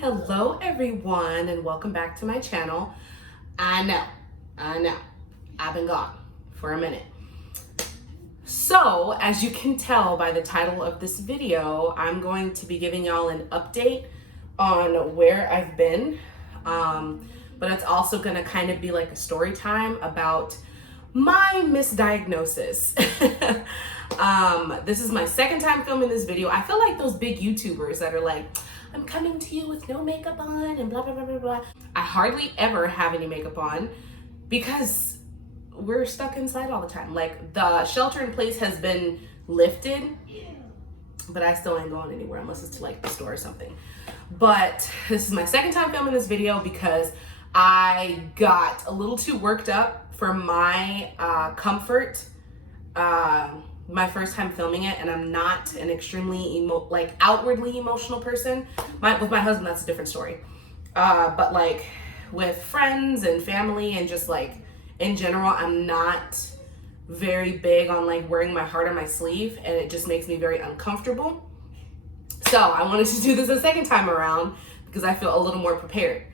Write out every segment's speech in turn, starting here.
Hello everyone and welcome back to my channel. I know, I've been gone for a minute. So as you can tell by the title of this video, I'm going to be giving y'all an update on where I've been. But it's also gonna kind of be like a story time about my misdiagnosis. This is my second time filming this video. I feel like those big YouTubers that are like, I'm coming to you with no makeup on and blah, blah, blah, blah, blah. I hardly ever have any makeup on because we're stuck inside all the time. Like the shelter in place has been lifted, but I still ain't going anywhere unless it's to like the store or something. But this is my second time filming this video because I got a little too worked up for my comfort. My first time filming it, and I'm not an extremely outwardly emotional person. With my husband, that's a different story. But like with friends and family and just like in general, I'm not very big on like wearing my heart on my sleeve, and it just makes me very uncomfortable. So I wanted to do this a second time around because I feel a little more prepared.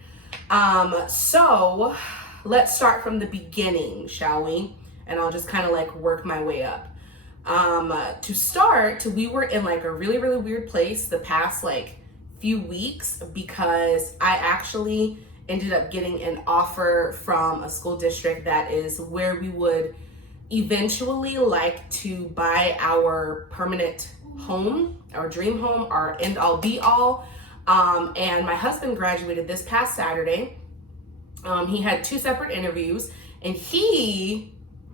So let's start from the beginning, shall we? And I'll just kind of like work my way up. To start, we were in like a really, really weird place the past like few weeks because I actually ended up getting an offer from a school district that is where we would eventually like to buy our permanent home, our dream home, our end all be all. And my husband graduated this past Saturday. He had 2 separate interviews, and he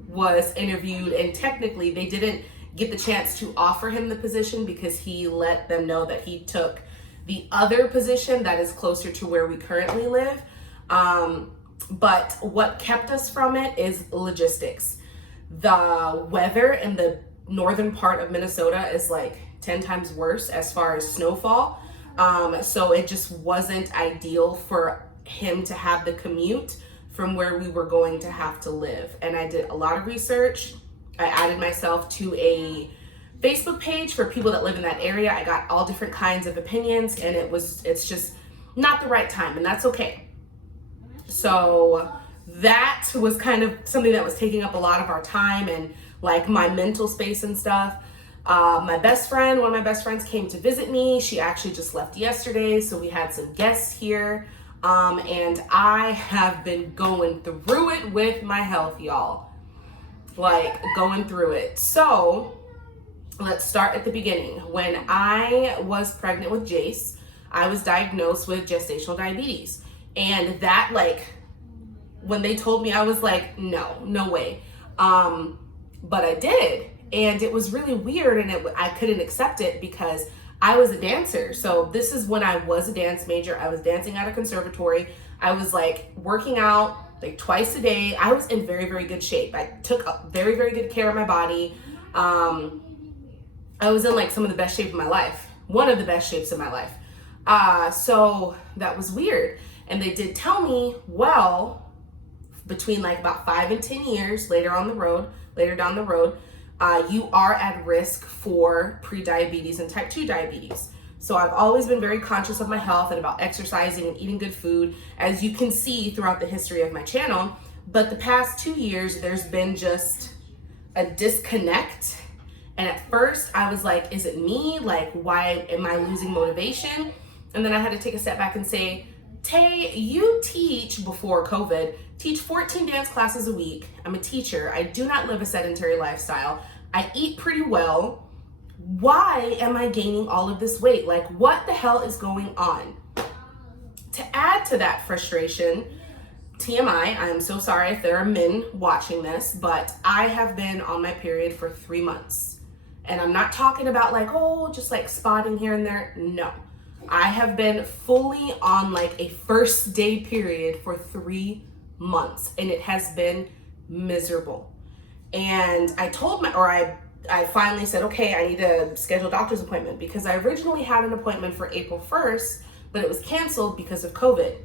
was interviewed, and technically they didn't get the chance to offer him the position because he let them know that he took the other position that is closer to where we currently live. But what kept us from it is logistics. The weather in the northern part of Minnesota is like 10 times worse as far as snowfall. So it just wasn't ideal for him to have the commute from where we were going to have to live. And I did a lot of research. I added myself to a Facebook page for people that live in that area. I got all different kinds of opinions, and it's just not the right time, and that's okay. So that was kind of something that was taking up a lot of our time and like my mental space and stuff. One of my best friends came to visit me. She actually just left yesterday, so we had some guests here. And I have been going through it with my health, y'all. Like going through it. So let's start at the beginning. When I was pregnant with Jace, I was diagnosed with gestational diabetes. And that, like, when they told me, I was like, no way. But I did. And it was really weird, and I couldn't accept it because I was a dancer. So this is when I was a dance major. I was dancing at a conservatory. I was like working out like twice a day. I was in very, very good shape. I took very, very good care of my body. I was in like some of the best shape of my life. One of the best shapes of my life. So that was weird. And they did tell me, well, between like about 5 and 10 years later down the road, you are at risk for prediabetes and type 2 diabetes. So I've always been very conscious of my health and about exercising and eating good food, as you can see throughout the history of my channel. But the past 2 years, there's been just a disconnect. And at first I was like, is it me? Like, why am I losing motivation? And then I had to take a step back and say, Tay, you before COVID, teach 14 dance classes a week. I'm a teacher. I do not live a sedentary lifestyle. I eat pretty well. Why am I gaining all of this weight? Like, what the hell is going on? To add to that frustration, TMI, I am so sorry if there are men watching this, but I have been on my period for 3 months. And I'm not talking about like, oh, just like spotting here and there. No. I have been fully on like a first day period for 3 months, and it has been miserable. And I finally said, okay, I need to schedule a doctor's appointment because I originally had an appointment for April 1st, but it was canceled because of COVID,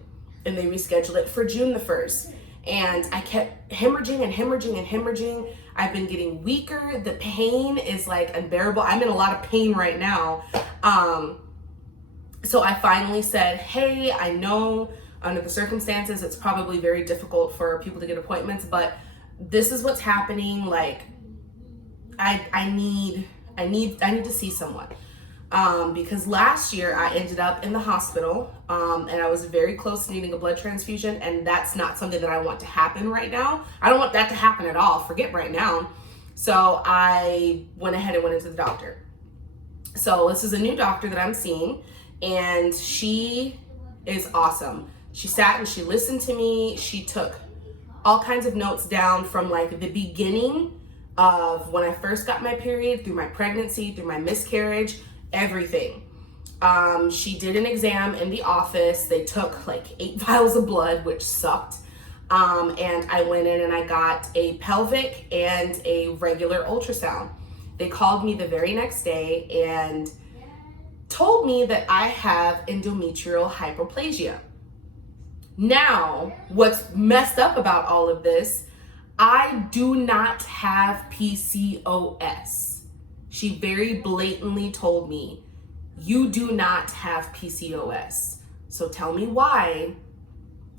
and they rescheduled it for June the 1st. And I kept hemorrhaging and hemorrhaging and hemorrhaging. I've been getting weaker. The pain is like unbearable. I'm in a lot of pain right now. So I finally said, hey, I know under the circumstances, it's probably very difficult for people to get appointments, but this is what's happening. Like, I need to see someone. Because last year I ended up in the hospital, and I was very close to needing a blood transfusion, and that's not something that I want to happen right now. I don't want that to happen at all. Forget right now. So I went ahead and went into the doctor. So this is a new doctor that I'm seeing, and she is awesome. She sat and she listened to me. She took all kinds of notes down from like the beginning of when I first got my period, through my pregnancy, through my miscarriage, everything. She did an exam in the office. They took like 8 vials of blood, which sucked. And I went in and I got a pelvic and a regular ultrasound. They called me the very next day and told me that I have endometrial hyperplasia. Now, what's messed up about all of this, I do not have PCOS. She very blatantly told me, you do not have PCOS. So tell me why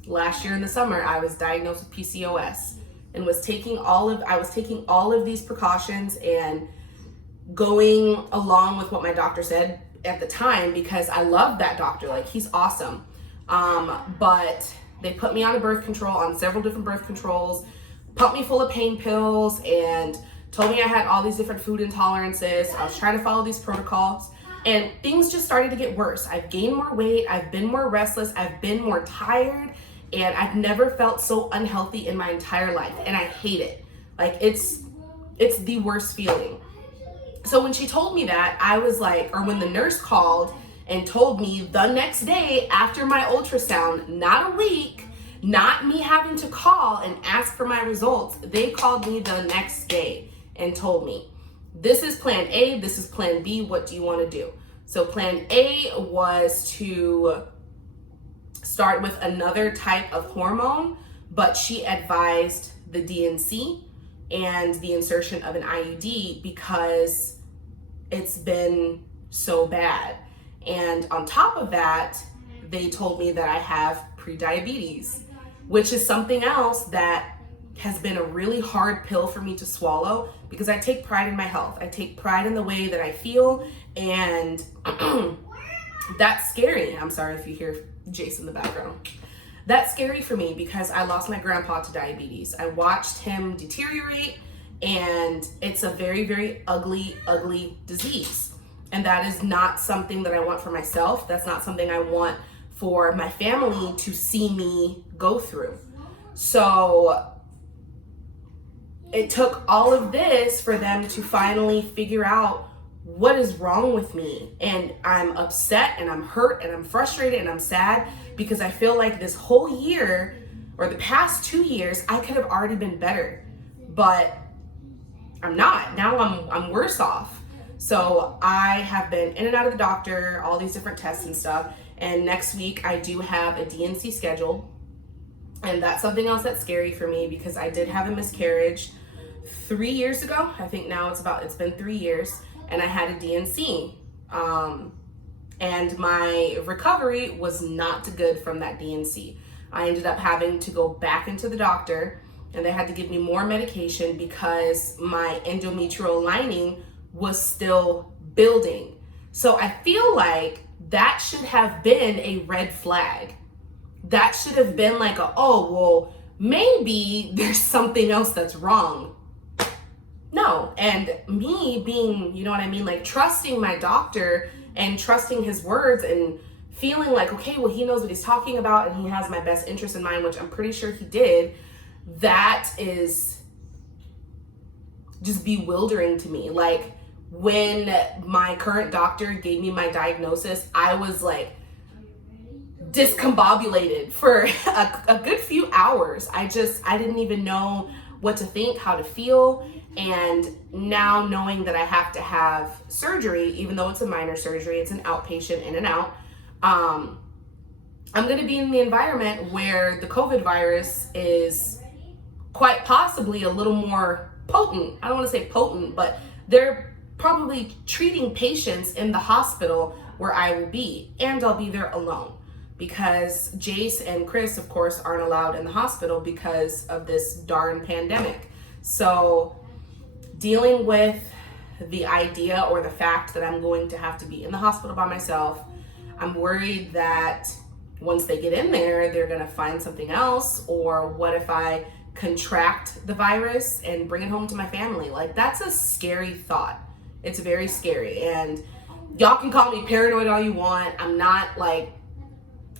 last year in the summer I was diagnosed with PCOS and was taking all of these precautions and going along with what my doctor said at the time, because I love that doctor. Like, he's awesome. But they put me on a birth control, on several different birth controls, pumped me full of pain pills, and told me I had all these different food intolerances. I was trying to follow these protocols, and things just started to get worse. I've gained more weight, I've been more restless, I've been more tired, and I've never felt so unhealthy in my entire life, and I hate it. Like, it's the worst feeling. So when she told me that, I was like, or when the nurse called and told me the next day after my ultrasound, not a week, not me having to call and ask for my results, they called me the next day and told me, this is plan A, this is plan B, what do you want to do? So plan A was to start with another type of hormone, but she advised the DNC and the insertion of an IUD because it's been so bad. And on top of that, they told me that I have prediabetes, which is something else that has been a really hard pill for me to swallow, because I take pride in my health. I take pride in the way that I feel, and that's scary. I'm sorry if you hear Jason in the background. That's scary for me because I lost my grandpa to diabetes. I watched him deteriorate, and it's a very, very ugly, ugly disease. And that is not something that I want for myself. That's not something I want for my family to see me go through. So it took all of this for them to finally figure out what is wrong with me. And I'm upset and I'm hurt and I'm frustrated and I'm sad because I feel like this whole year or the past 2 years, I could have already been better, but I'm not. Now I'm worse off. So I have been in and out of the doctor, all these different tests and stuff. And next week I do have a DNC scheduled. And that's something else that's scary for me because I did have a miscarriage 3 years ago. I think now it's been 3 years, and I had a DNC. And my recovery was not good from that DNC. I ended up having to go back into the doctor, and they had to give me more medication because my endometrial lining was still building. So I feel like that should have been a red flag. That should have been like oh, well, maybe there's something else that's wrong. No, and me being, you know what I mean, like trusting my doctor and trusting his words and feeling like, okay, well, he knows what he's talking about and he has my best interest in mind, which I'm pretty sure he did. That is just bewildering to me. Like, when my current doctor gave me my diagnosis, I was like discombobulated for a good few hours. I didn't even know what to think, how to feel. And now knowing that I have to have surgery, even though it's a minor surgery, it's an outpatient in and out, I'm going to be in the environment where the COVID virus is quite possibly a little more potent. I don't want to say potent, but they're probably treating patients in the hospital where I will be, and I'll be there alone because Jace and Chris, of course, aren't allowed in the hospital because of this darn pandemic. So dealing with the idea or the fact that I'm going to have to be in the hospital by myself, I'm worried that once they get in there, they're gonna find something else, or what if I contract the virus and bring it home to my family? Like, that's a scary thought. It's very scary, and y'all can call me paranoid all you want. I'm not, like,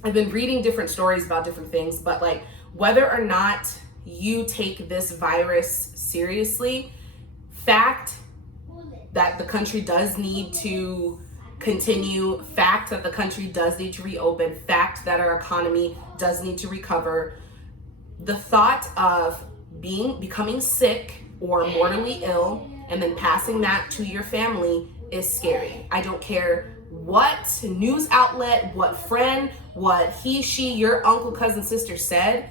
I've been reading different stories about different things, but like, whether or not you take this virus seriously, fact that the country does need to continue, fact that the country does need to reopen, fact that our economy does need to recover, the thought of becoming sick or mortally ill and then passing that to your family is scary. I don't care what news outlet, what friend, what he, she, your uncle, cousin, sister said,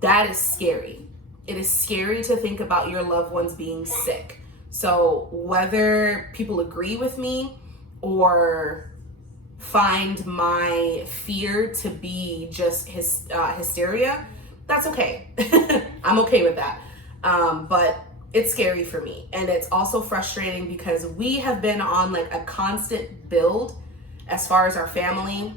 that is scary. It is scary to think about your loved ones being sick. So whether people agree with me or find my fear to be just hysteria, that's okay. I'm okay with that. But it's scary for me. And it's also frustrating because we have been on like a constant build as far as our family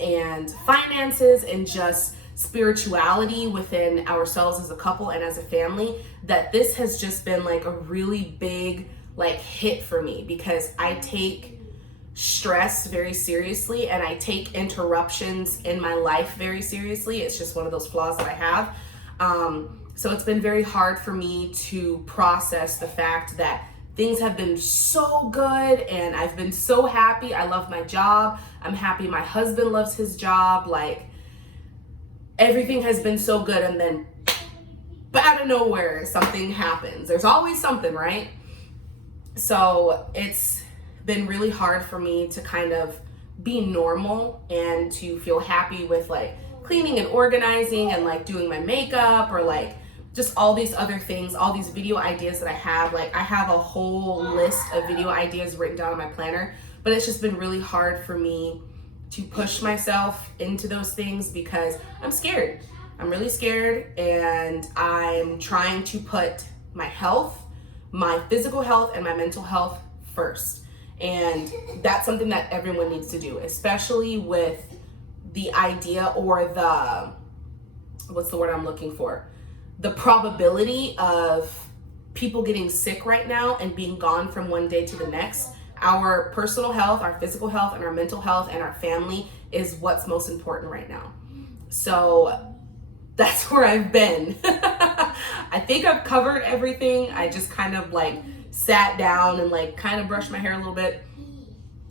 and finances and just spirituality within ourselves as a couple and as a family, that this has just been like a really big like hit for me, because I take stress very seriously and I take interruptions in my life very seriously. It's just one of those flaws that I have. So it's been very hard for me to process the fact that things have been so good and I've been so happy. I love my job. I'm happy my husband loves his job. Like, everything has been so good, and then out of nowhere something happens. There's always something, right? So it's been really hard for me to kind of be normal and to feel happy with like cleaning and organizing and like doing my makeup, or like just all these other things, all these video ideas that I have. Like, I have a whole list of video ideas written down in my planner, but it's just been really hard for me to push myself into those things because I'm scared. I'm really scared, and I'm trying to put my health, my physical health and my mental health first. And that's something that everyone needs to do, especially with the idea or the, what's the word I'm looking for? The probability of people getting sick right now and being gone from one day to the next. Our personal health, our physical health, and our mental health and our family is what's most important right now. So that's where I've been. I think I've covered everything. I just kind of like sat down and like kind of brushed my hair a little bit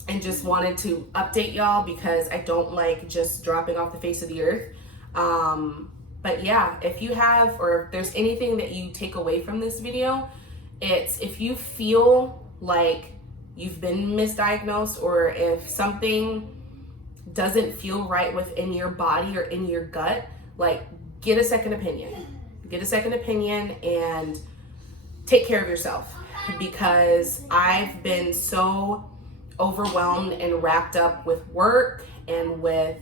and just wanted to update y'all because I don't like just dropping off the face of the earth. But yeah, if you have, or if there's anything that you take away from this video, it's if you feel like you've been misdiagnosed, or if something doesn't feel right within your body or in your gut, like, get a second opinion. Get a second opinion and take care of yourself, because I've been so overwhelmed and wrapped up with work and with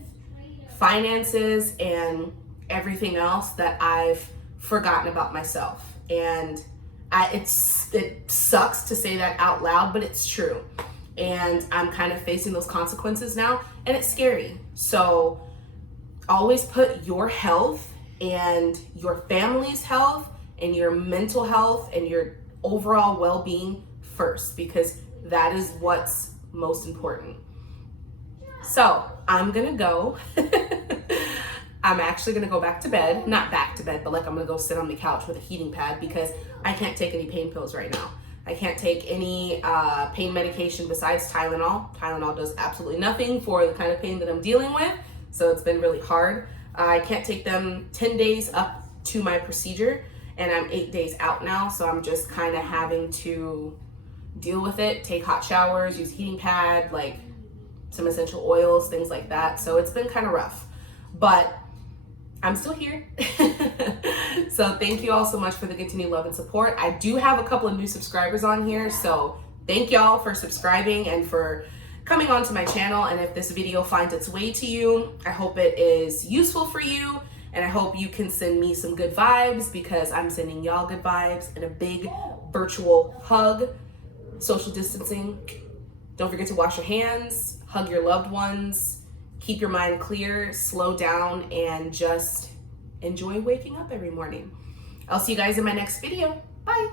finances and everything else that I've forgotten about myself. And it sucks to say that out loud, but it's true. And I'm kind of facing those consequences now, and it's scary. So always put your health and your family's health and your mental health and your overall well-being first, because that is what's most important. So I'm gonna go. I'm actually gonna go back to bed, not back to bed, but like I'm gonna go sit on the couch with a heating pad because I can't take any pain pills right now. I can't take any pain medication besides Tylenol. Tylenol does absolutely nothing for the kind of pain that I'm dealing with, so it's been really hard. I can't take them 10 days up to my procedure, and I'm 8 days out now, so I'm just kind of having to deal with it, take hot showers, use heating pad, like some essential oils, things like that. So it's been kind of rough, but I'm still here. So thank you all so much for the continued love and support. I do have a couple of new subscribers on here, so thank y'all for subscribing and for coming onto my channel. And if this video finds its way to you, I hope it is useful for you. And I hope you can send me some good vibes, because I'm sending y'all good vibes and a big virtual hug. Social distancing. Don't forget to wash your hands, hug your loved ones, keep your mind clear, slow down, and just enjoy waking up every morning. I'll see you guys in my next video. Bye.